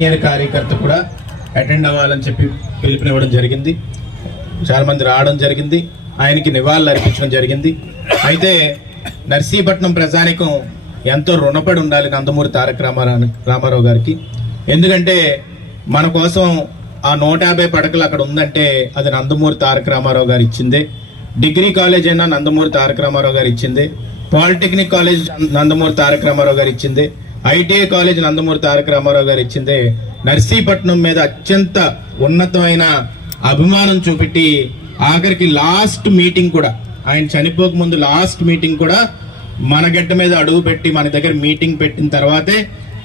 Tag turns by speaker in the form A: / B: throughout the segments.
A: కార్యకర్త కూడా అటెండ్ అవ్వాలని చెప్పి పిలుపునివ్వడం జరిగింది. చాలా మంది రావడం జరిగింది. ఆయనకి నివాళులు అర్పించడం జరిగింది. అయితే నర్సీపట్నం ప్రజానికం ఎంతో రుణపడి ఉండాలి నందమూరి తారక రామారావు రామారావు గారికి. ఎందుకంటే మన కోసం ఆ నూట యాభై పడకలు అక్కడ ఉందంటే అది నందమూరి తారక రామారావు గారు ఇచ్చిందే. డిగ్రీ కాలేజ్ అయినా నందమూరి తారక రామారావు గారు ఇచ్చిందే. పాలిటెక్నిక్ కాలేజ్ నందమూరి తారక రామారావు గారు ఇచ్చిందే. ఐటీఐ కాలేజ్ నందమూరి తారక రామారావు గారు ఇచ్చిందే నర్సీపట్నం మీద అత్యంత ఉన్నతమైన అభిమానం చూపెట్టి ఆఖరికి లాస్ట్ మీటింగ్ కూడా ఆయన చనిపోక ముందు లాస్ట్ మీటింగ్ కూడా మన గడ్డ మీద అడుగు పెట్టి మన దగ్గర మీటింగ్ పెట్టిన తర్వాతే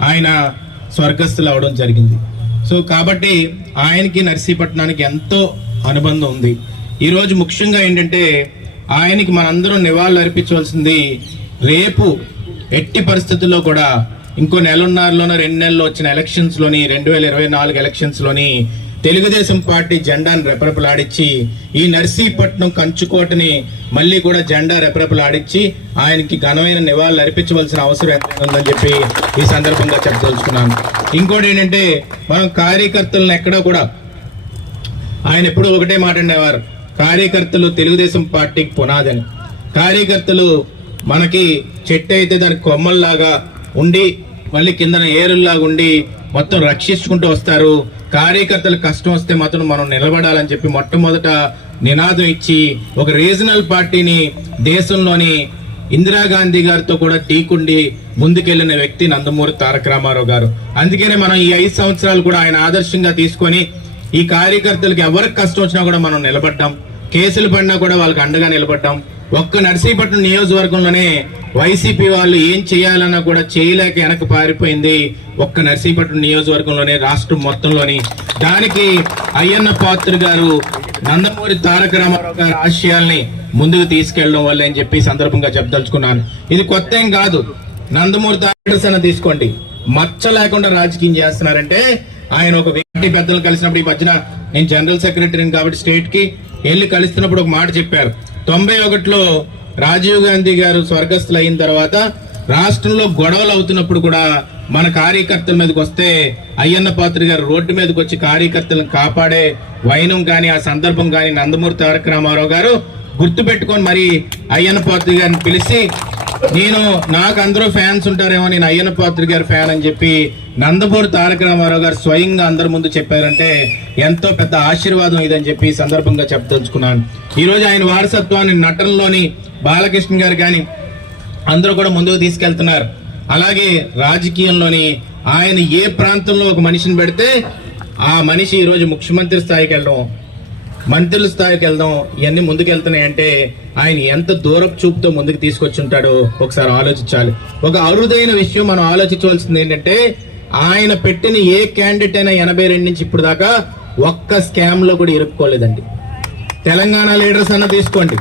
A: ఆయన స్వర్గస్థులు అవడం జరిగింది. సో కాబట్టి ఆయనకి నర్సీపట్నానికి ఎంతో అనుబంధం ఉంది. ఈరోజు ముఖ్యంగా ఏంటంటే ఆయనకి మనందరం నివాళులు అర్పించవలసింది రేపు ఎట్టి పరిస్థితుల్లో కూడా ఇంకో నెలన్నరలోనో రెండు నెలల్లో వచ్చిన ఎలక్షన్స్లోని రెండు వేల ఇరవై నాలుగు ఎలక్షన్స్లోని తెలుగుదేశం పార్టీ జెండాను రెపరెపలాడించి ఈ నర్సీపట్నం కంచుకోటని మళ్ళీ కూడా జెండా రెపరెపలాడించి ఆయనకి ఘనమైన నివాళులు అర్పించవలసిన అవసరం ఎంత ఉందని చెప్పి ఈ సందర్భంగా చెప్పదలుచుకున్నాను. ఇంకోటి ఏంటంటే మనం కార్యకర్తలను ఎక్కడో కూడా ఆయన ఎప్పుడూ ఒకటే మాట కార్యకర్తలు తెలుగుదేశం పార్టీకి పునాదని కార్యకర్తలు మనకి చెట్టు అయితే దాని కొమ్మల్లాగా ఉండి మళ్ళీ కిందన ఏరుల్లాగా ఉండి మొత్తం రక్షించుకుంటూ వస్తారు. కార్యకర్తలు కష్టం వస్తే మాత్రం మనం నిలబడాలని చెప్పి మొట్టమొదట నినాదం ఇచ్చి ఒక రీజనల్ పార్టీని దేశంలోని ఇందిరాగాంధీ గారితో కూడా టీకుండి ముందుకెళ్ళిన వ్యక్తి నందమూరి తారక రామారావు గారు. అందుకనే మనం ఈ ఐదు సంవత్సరాలు కూడా ఆయన ఆదర్శంగా తీసుకొని ఈ కార్యకర్తలకు ఎవరికి కష్టం వచ్చినా కూడా మనం నిలబడ్డాం. కేసులు పడినా కూడా వాళ్ళకి అండగా నిలబడ్డాం. ఒక్క నర్సీపట్నం నియోజకవర్గంలోనే వైసీపీ వాళ్ళు ఏం చేయాలన్నా కూడా చేయలేక వెనక పారిపోయింది ఒక్క నర్సీపట్నం నియోజకవర్గంలోనే రాష్ట్రం మొత్తంలోని. దానికి అయ్యన్న పాత్ర గారు నందమూరి తారక రామారావు గారి ఆశయాల్ని ముందుకు తీసుకెళ్ళడం వల్ల అని చెప్పి సందర్భంగా చెప్పదలుచుకున్నాను. ఇది కొత్త ఏం కాదు. నందమూరి తారక తీసుకోండి. మచ్చ లేకుండా రాజకీయం చేస్తున్నారంటే ఆయన ఒక వ్యక్తి పెద్దలు కలిసినప్పుడు ఈ మధ్యన నేను జనరల్ సెక్రటరీని కాబట్టి స్టేట్కి వెళ్ళి కలిస్తున్నప్పుడు ఒక మాట చెప్పారు. తొంభై ఒకటిలో రాజీవ్ గాంధీ గారు స్వర్గస్థులు అయిన తర్వాత రాష్ట్రంలో గొడవలు అవుతున్నప్పుడు కూడా మన కార్యకర్తల మీదకి వస్తే అయ్యన్న పాత్రి గారు రోడ్డు మీదకి వచ్చి కార్యకర్తలను కాపాడే వైనం కానీ ఆ సందర్భం కానీ నందమూరి తారక రామారావు గారు గుర్తు పెట్టుకొని మరి అయ్యన్న పాత్రి గారిని పిలిచి నేను నాకు అందరూ ఫ్యాన్స్ ఉంటారేమో నేను అయ్యన్న పాత్రి గారి ఫ్యాన్ అని చెప్పి నందమూరి తారక రామారావు గారు స్వయంగా అందరి ముందు చెప్పారంటే ఎంతో పెద్ద ఆశీర్వాదం ఇదని చెప్పి సందర్భంగా చెప్పదలుచుకున్నాను. ఈరోజు ఆయన వారసత్వాన్ని నటనలోని బాలకృష్ణ గారు కానీ అందరూ కూడా ముందుకు తీసుకెళ్తున్నారు. అలాగే రాజకీయంలోని ఆయన ఏ ప్రాంతంలో ఒక మనిషిని పెడితే ఆ మనిషి ఈరోజు ముఖ్యమంత్రి స్థాయికి వెళ్ళడం మంత్రుల స్థాయికి వెళ్దాం ఇవన్నీ ముందుకెళ్తున్నాయంటే ఆయన ఎంత దూరపు చూపుతో ముందుకు తీసుకొచ్చి ఉంటాడో ఒకసారి ఆలోచించాలి. ఒక అరుదైన విషయం మనం ఆలోచించవలసింది ఏంటంటే ఆయన పెట్టిన ఏ క్యాండిడేట్ అయినా ఎనభై రెండు నుంచి ఇప్పుడు దాకా ఒక్క స్కామ్లో కూడా ఇరుక్కోలేదండి. తెలంగాణ లీడర్స్ అన్న తీసుకోండి.